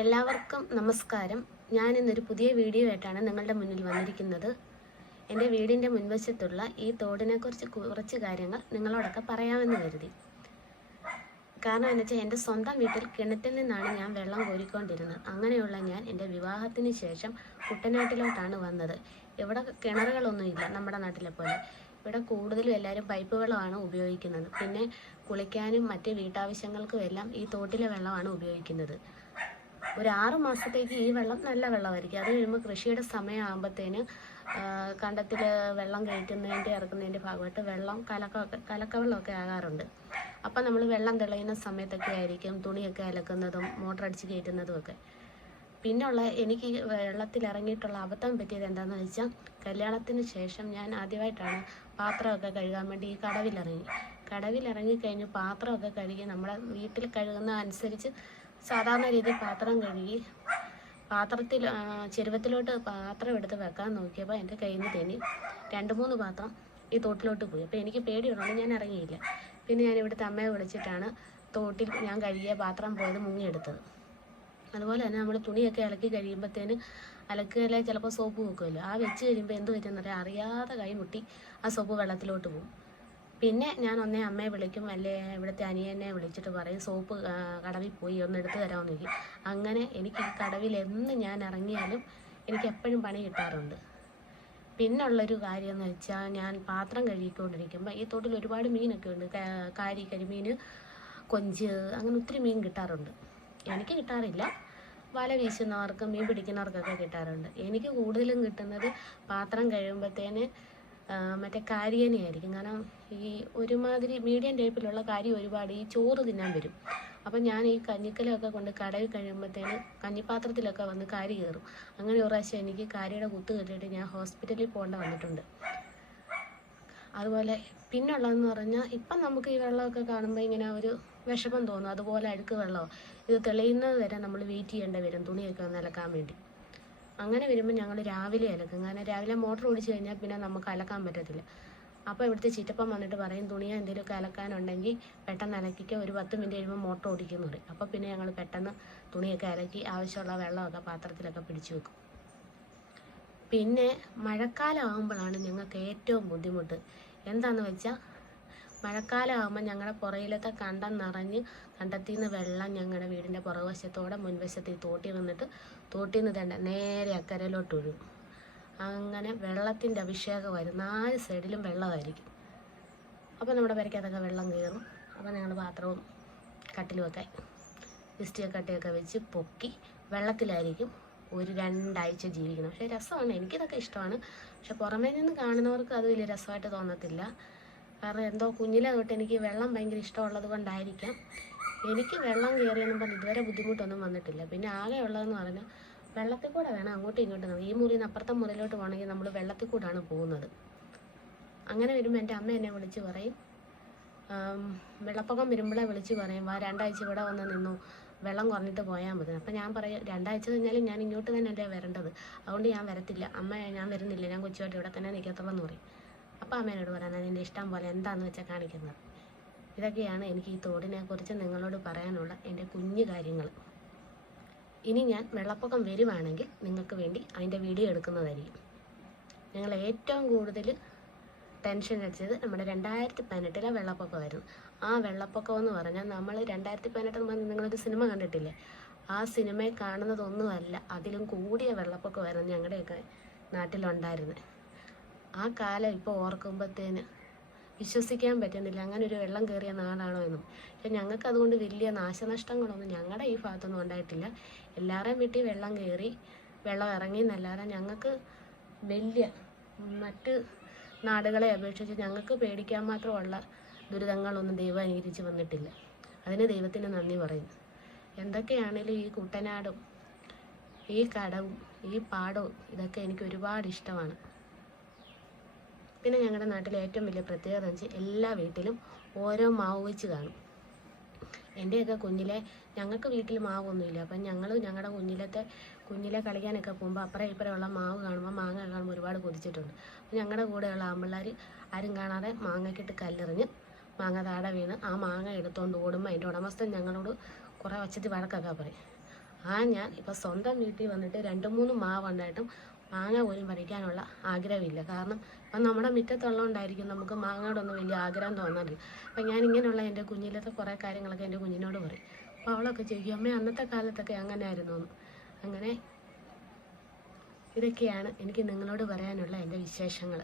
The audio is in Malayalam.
എല്ലാവർക്കും നമസ്കാരം. ഞാൻ ഇന്നൊരു പുതിയ വീഡിയോ ആയിട്ടാണ് നിങ്ങളുടെ മുന്നിൽ വന്നിരിക്കുന്നത്. എൻ്റെ വീടിൻ്റെ മുൻവശത്തുള്ള ഈ തോടിനെക്കുറിച്ച് കുറച്ച് കാര്യങ്ങൾ നിങ്ങളോടൊക്കെ പറയാമെന്ന് കരുതി. കാരണം എന്ന് വെച്ചാൽ എൻ്റെ സ്വന്തം വീട്ടിൽ കിണറ്റിൽ നിന്നാണ് ഞാൻ വെള്ളം കോരിക്കൊണ്ടിരുന്നത്. അങ്ങനെയുള്ള ഞാൻ എൻ്റെ വിവാഹത്തിന് ശേഷം കുട്ടനാട്ടിലോട്ടാണ് വന്നത്. ഇവിടെ കിണറുകളൊന്നുമില്ല നമ്മുടെ നാട്ടിലെ പോലെ. ഇവിടെ കൂടുതലും എല്ലാവരും പൈപ്പ് വെള്ളമാണ് ഉപയോഗിക്കുന്നത്. പിന്നെ കുളിക്കാനും മറ്റ് വീട്ടാവശ്യങ്ങൾക്കും എല്ലാം ഈ തോട്ടിലെ വെള്ളമാണ് ഉപയോഗിക്കുന്നത്. ഒരു 6 മാസത്തേക്ക് ഈ വെള്ളം നല്ല വെള്ളമായിരിക്കും. അത് കഴിയുമ്പോൾ കൃഷിയുടെ സമയമാകുമ്പോഴത്തേന് കണ്ടത്തിൽ വെള്ളം കയറ്റുന്നതിൻ്റെ ഇറക്കുന്നതിൻ്റെ ഭാഗമായിട്ട് വെള്ളം കലക്കവെള്ളമൊക്കെ ആകാറുണ്ട്. അപ്പം നമ്മൾ വെള്ളം തെളിയുന്ന സമയത്തൊക്കെ ആയിരിക്കും തുണിയൊക്കെ അലക്കുന്നതും മോട്ടർ അടിച്ച് കയറ്റുന്നതും ഒക്കെ. പിന്നുള്ള എനിക്ക് വെള്ളത്തിൽ ഇറങ്ങിയിട്ടുള്ള അബദ്ധം പറ്റിയത് എന്താണെന്ന് വെച്ചാൽ, കല്യാണത്തിന് ശേഷം ഞാൻ ആദ്യമായിട്ടാണ് പാത്രമൊക്കെ കഴുകാൻ വേണ്ടി ഈ കടവിലിറങ്ങിക്കഴിഞ്ഞ് പാത്രമൊക്കെ കഴുകി നമ്മുടെ വീട്ടിൽ കഴുകുന്ന അനുസരിച്ച് സാധാരണ രീതിയിൽ പാത്രം കഴുകി പാത്രത്തിൽ ചെരുവത്തിലോട്ട് പാത്രം എടുത്ത് വെക്കാൻ നോക്കിയപ്പോൾ എൻ്റെ കയ്യിൽ നിന്ന് തെന്നി 2-3 പാത്രം ഈ തോട്ടിലോട്ട് പോയി. അപ്പോൾ എനിക്ക് പേടിയുള്ളതുകൊണ്ട് ഞാൻ ഇറങ്ങിയില്ല. പിന്നെ ഞാൻ ഇവിടുത്തെ അമ്മയെ വിളിച്ചിട്ടാണ് തോട്ടിൽ ഞാൻ കഴുകിയ പാത്രം പോയത് മുങ്ങിയെടുത്തത്. അതുപോലെ തന്നെ നമ്മൾ തുണിയൊക്കെ അലക്കി കഴിയുമ്പോഴത്തേന് അലക്കുകയിലെ ചിലപ്പോൾ സോപ്പ് വെക്കുമല്ലോ, ആ വെച്ച് കഴിയുമ്പോൾ എന്ത് പറ്റുന്നറിയാം, അറിയാതെ കൈ മുട്ടി ആ സോപ്പ് വെള്ളത്തിലോട്ട് പോകും. പിന്നെ ഞാൻ ഒന്നേ അമ്മയെ വിളിക്കും, അല്ലേ ഇവിടുത്തെ അനിയനെ വിളിച്ചിട്ട് പറയും സോപ്പ് കടവിൽ പോയി ഒന്ന് എടുത്തു തരാമെന്ന് ചോദിക്കും. അങ്ങനെ എനിക്ക് കടവിൽ എന്ന് ഞാൻ ഇറങ്ങിയാലും എനിക്ക് എപ്പോഴും പണി കിട്ടാറുണ്ട്. പിന്നുള്ളൊരു കാര്യം എന്ന് വെച്ചാൽ, ഞാൻ പാത്രം കഴുകിക്കൊണ്ടിരിക്കുമ്പോൾ ഈ തോട്ടിൽ ഒരുപാട് മീനൊക്കെ ഉണ്ട്. കരിമീൻ, കൊഞ്ച്, അങ്ങനെ ഒത്തിരി മീൻ കിട്ടാറുണ്ട്. എനിക്ക് കിട്ടാറില്ല, വല വീശുന്നവർക്കും മീൻ പിടിക്കുന്നവർക്കൊക്കെ കിട്ടാറുണ്ട്. എനിക്ക് കൂടുതലും കിട്ടുന്നത് പാത്രം കഴിയുമ്പോഴത്തേന് മറ്റേ കാരിയനെയായിരിക്കും. കാരണം ഈ ഒരുമാതിരി മീഡിയം ടൈപ്പിലുള്ള കാരി ഒരുപാട് ഈ ചോറ് തിന്നാൻ വരും. അപ്പം ഞാൻ ഈ കഞ്ഞിക്കലൊക്കെ കൊണ്ട് കടയിൽ കഴിയുമ്പോഴത്തേന് കഞ്ഞിപ്പാത്രത്തിലൊക്കെ വന്ന് കാരി കയറും. അങ്ങനെ ഒരു പ്രാവശ്യം എനിക്ക് കാരിയുടെ കുത്ത് കെട്ടിയിട്ട് ഞാൻ ഹോസ്പിറ്റലിൽ പോകേണ്ട വന്നിട്ടുണ്ട്. അതുപോലെ പിന്നുള്ളതെന്ന് പറഞ്ഞാൽ, ഇപ്പം നമുക്ക് ഈ വെള്ളമൊക്കെ കാണുമ്പോൾ ഇങ്ങനെ ഒരു വിഷമം തോന്നും. അതുപോലെ അഴുക്ക് വെള്ളമോ ഇത് തെളിയുന്നത് വരെ നമ്മൾ വെയിറ്റ് ചെയ്യേണ്ടി വരും തുണിയൊക്കെ ഒന്ന് അലക്കാൻ വേണ്ടി. അങ്ങനെ വരുമ്പോൾ ഞങ്ങൾ രാവിലെ അലക്കും. കാരണം രാവിലെ മോട്ടർ ഓടിച്ച് കഴിഞ്ഞാൽ പിന്നെ നമുക്ക് അലക്കാൻ പറ്റത്തില്ല. അപ്പോൾ ഇവിടുത്തെ ചിറ്റപ്പം വന്നിട്ട് പറയും, തുണിയോ എന്തെങ്കിലുമൊക്കെ അലക്കാനുണ്ടെങ്കിൽ പെട്ടെന്ന് അലക്കിക്കുക, ഒരു 10 മിനിറ്റ് കഴിയുമ്പോൾ മോട്ടർ ഓടിക്കുമെന്ന് പറയും. അപ്പോൾ പിന്നെ ഞങ്ങൾ പെട്ടെന്ന് തുണിയൊക്കെ അലക്കി ആവശ്യമുള്ള വെള്ളമൊക്കെ പാത്രത്തിലൊക്കെ പിടിച്ചു വെക്കും. പിന്നെ മഴക്കാലം ആകുമ്പോഴാണ് ഞങ്ങൾക്ക് ഏറ്റവും ബുദ്ധിമുട്ട്. എന്താണെന്ന് വെച്ചാൽ, മഴക്കാലം ആകുമ്പോൾ ഞങ്ങളുടെ പുറയിലത്തെ കണ്ടം നിറഞ്ഞ് കണ്ടത്തിൽ നിന്ന് വെള്ളം ഞങ്ങളുടെ വീടിൻ്റെ പുറകുവശത്തോടെ മുൻവശത്ത് ഈ തോട്ടി വന്നിട്ട് തോട്ടിൽ നിന്ന് തന്നെ നേരെ അക്കരയിലോട്ട് ഒഴുകും. അങ്ങനെ വെള്ളത്തിൻ്റെ അഭിഷേകമായിരുന്നു. 4 സൈഡിലും വെള്ളമായിരിക്കും. അപ്പോൾ നമ്മുടെ പെരയ്ക്കകത്തൊക്കെ വെള്ളം കയറും. അപ്പോൾ ഞങ്ങൾ പാത്രവും കട്ടിലുമൊക്കെ ഇസ്റ്റിയ കട്ടയൊക്കെ വെച്ച് പൊക്കി വെള്ളത്തിലായിരിക്കും ഒരു 2 ആഴ്ച ജീവിക്കണം. പക്ഷേ രസമാണ്, എനിക്കിതൊക്കെ ഇഷ്ടമാണ്. പക്ഷെ പുറമേ നിന്ന് കാണുന്നവർക്ക് അത് വലിയ രസമായിട്ട് തോന്നത്തില്ല. കാരണം എന്തോ കുഞ്ഞിലെ തൊട്ട് എനിക്ക് വെള്ളം ഭയങ്കര ഇഷ്ടമുള്ളത് കൊണ്ടായിരിക്കാം, എനിക്ക് വെള്ളം കയറിയെന്നും പറഞ്ഞ് ഇതുവരെ ബുദ്ധിമുട്ടൊന്നും വന്നിട്ടില്ല. പിന്നെ ആകെ ഉള്ളതെന്ന് പറഞ്ഞാൽ, വെള്ളത്തിൽ കൂടെ വേണം അങ്ങോട്ടും ഇങ്ങോട്ടും. ഈ മുറിയിൽ നിന്ന് അപ്പുറത്തെ മുറിയിലോട്ട് പോകണമെങ്കിൽ നമ്മൾ വെള്ളത്തിൽ കൂടാണ് പോകുന്നത്. അങ്ങനെ വരുമ്പോൾ എൻ്റെ അമ്മ എന്നെ വിളിച്ച് പറയും, വെള്ളപ്പൊക്കം വരുമ്പോഴേ വിളിച്ച് പറയും, 2 ആഴ്ച ഇവിടെ വന്ന് നിന്നു, വെള്ളം കുറഞ്ഞിട്ട് പോയാൽ മതി. അപ്പം ഞാൻ പറയും, 2 ആഴ്ച കഴിഞ്ഞാലും ഞാൻ ഇങ്ങോട്ട് തന്നെ അല്ലേ വരേണ്ടത്, അതുകൊണ്ട് ഞാൻ വരത്തില്ല അമ്മ, ഞാൻ വരുന്നില്ല, ഞാൻ കൊച്ചുമായിട്ട് ഇവിടെ തന്നെ നിൽക്കത്തുള്ളൂ എന്ന് പറയും. അപ്പം അമ്മേനോട് പറയാൻ, നിൻ്റെ ഇഷ്ടം പോലെ എന്താണെന്ന് വെച്ചാൽ കാണിക്കുന്നത്. ഇതൊക്കെയാണ് എനിക്ക് ഈ തോടിനെക്കുറിച്ച് നിങ്ങളോട് പറയാനുള്ള എൻ്റെ കുഞ്ഞു കാര്യങ്ങൾ. ഇനി ഞാൻ വെള്ളപ്പൊക്കം വരുവാണെങ്കിൽ നിങ്ങൾക്ക് വേണ്ടി അതിൻ്റെ വീഡിയോ എടുക്കുന്നതായിരിക്കും. ഞങ്ങൾ ഏറ്റവും കൂടുതൽ ടെൻഷൻ അടിച്ചത് നമ്മുടെ 2018 വെള്ളപ്പൊക്കമായിരുന്നു. ആ വെള്ളപ്പൊക്കം എന്ന് പറഞ്ഞാൽ, നമ്മൾ 2018 നിങ്ങളൊരു സിനിമ കണ്ടിട്ടില്ലേ, ആ സിനിമയിൽ കാണുന്നതൊന്നുമല്ല, അതിലും കൂടിയ വെള്ളപ്പൊക്കമായിരുന്നു ഞങ്ങളുടെയൊക്കെ നാട്ടിലുണ്ടായിരുന്നത്. ആ കാലം ഇപ്പോൾ ഓർക്കുമ്പോഴത്തേന് വിശ്വസിക്കാൻ പറ്റുന്നില്ല, അങ്ങനെ ഒരു വെള്ളം കയറിയ നാടാണോ എന്നും. പക്ഷെ ഞങ്ങൾക്ക് അതുകൊണ്ട് വലിയ നാശനഷ്ടങ്ങളൊന്നും ഞങ്ങളുടെ ഈ ഭാഗത്തൊന്നും ഉണ്ടായിട്ടില്ല. എല്ലാവരുടെയും വീട്ടിൽ വെള്ളം കയറി, വെള്ളം ഇറങ്ങി എന്നല്ലാതെ ഞങ്ങൾക്ക് വലിയ മറ്റ് നാടുകളെ അപേക്ഷിച്ച് ഞങ്ങൾക്ക് പേടിക്കാൻ മാത്രമുള്ള ദുരിതങ്ങളൊന്നും ദൈവം അനുകരിച്ച് വന്നിട്ടില്ല. അതിന് ദൈവത്തിന് നന്ദി പറയുന്നു. എന്തൊക്കെയാണേലും ഈ കുട്ടനാടും ഈ കടവും ഈ പാടവും ഇതൊക്കെ എനിക്ക് ഒരുപാട് ഇഷ്ടമാണ്. പിന്നെ ഞങ്ങളുടെ നാട്ടിലെ ഏറ്റവും വലിയ പ്രത്യേകത എന്ന് വെച്ചാൽ, എല്ലാ വീട്ടിലും ഓരോ മാവ് വെച്ച് കാണും. എൻ്റെയൊക്കെ കുഞ്ഞിലെ ഞങ്ങൾക്ക് വീട്ടിൽ മാവൊന്നുമില്ല. അപ്പം ഞങ്ങൾ ഞങ്ങളുടെ കുഞ്ഞിലെ കളിക്കാനൊക്കെ പോകുമ്പോൾ അപ്പുറം ഇപ്പുറമുള്ള മാവ് കാണുമ്പോൾ, മാങ്ങ കാണുമ്പോൾ ഒരുപാട് കൊതിച്ചിട്ടുണ്ട്. അപ്പം ഞങ്ങളുടെ കൂടെയുള്ള ആമ്പിള്ളേർ ആരും കാണാതെ മാങ്ങയ്ക്കിട്ട് കല്ലെറിഞ്ഞ് മാങ്ങ താഴെ വീണ് ആ മാങ്ങ എടുത്തുകൊണ്ട് ഓടുമ്പോൾ അതിൻ്റെ ഉടമസ്ഥൻ ഞങ്ങളോട് കുറേ വച്ചത്തി വഴക്കൊക്കെ പറയും. ഞാൻ ഇപ്പോൾ സ്വന്തം വീട്ടിൽ വന്നിട്ട് 2-3 മാവുണ്ടായിട്ടും മാങ്ങ പോലും പറിക്കാനുള്ള ആഗ്രഹമില്ല. കാരണം ഇപ്പം നമ്മുടെ മുറ്റത്തുള്ളതുകൊണ്ടായിരിക്കും നമുക്ക് മാങ്ങയോടൊന്നും വലിയ ആഗ്രഹം തോന്നാറില്ല. അപ്പം ഞാൻ ഇങ്ങനെയുള്ള എൻ്റെ കുഞ്ഞിലത്തെ കുറേ കാര്യങ്ങളൊക്കെ എൻ്റെ കുഞ്ഞിനോട് പറയും. അപ്പോൾ അവളൊക്കെ ചോദിക്കും, അമ്മേ അന്നത്തെ കാലത്തൊക്കെ അങ്ങനെ ആയിരുന്നു എന്ന്. അങ്ങനെ ഇതൊക്കെയാണ് എനിക്ക് നിങ്ങളോട് പറയാനുള്ള എൻ്റെ വിശേഷങ്ങൾ.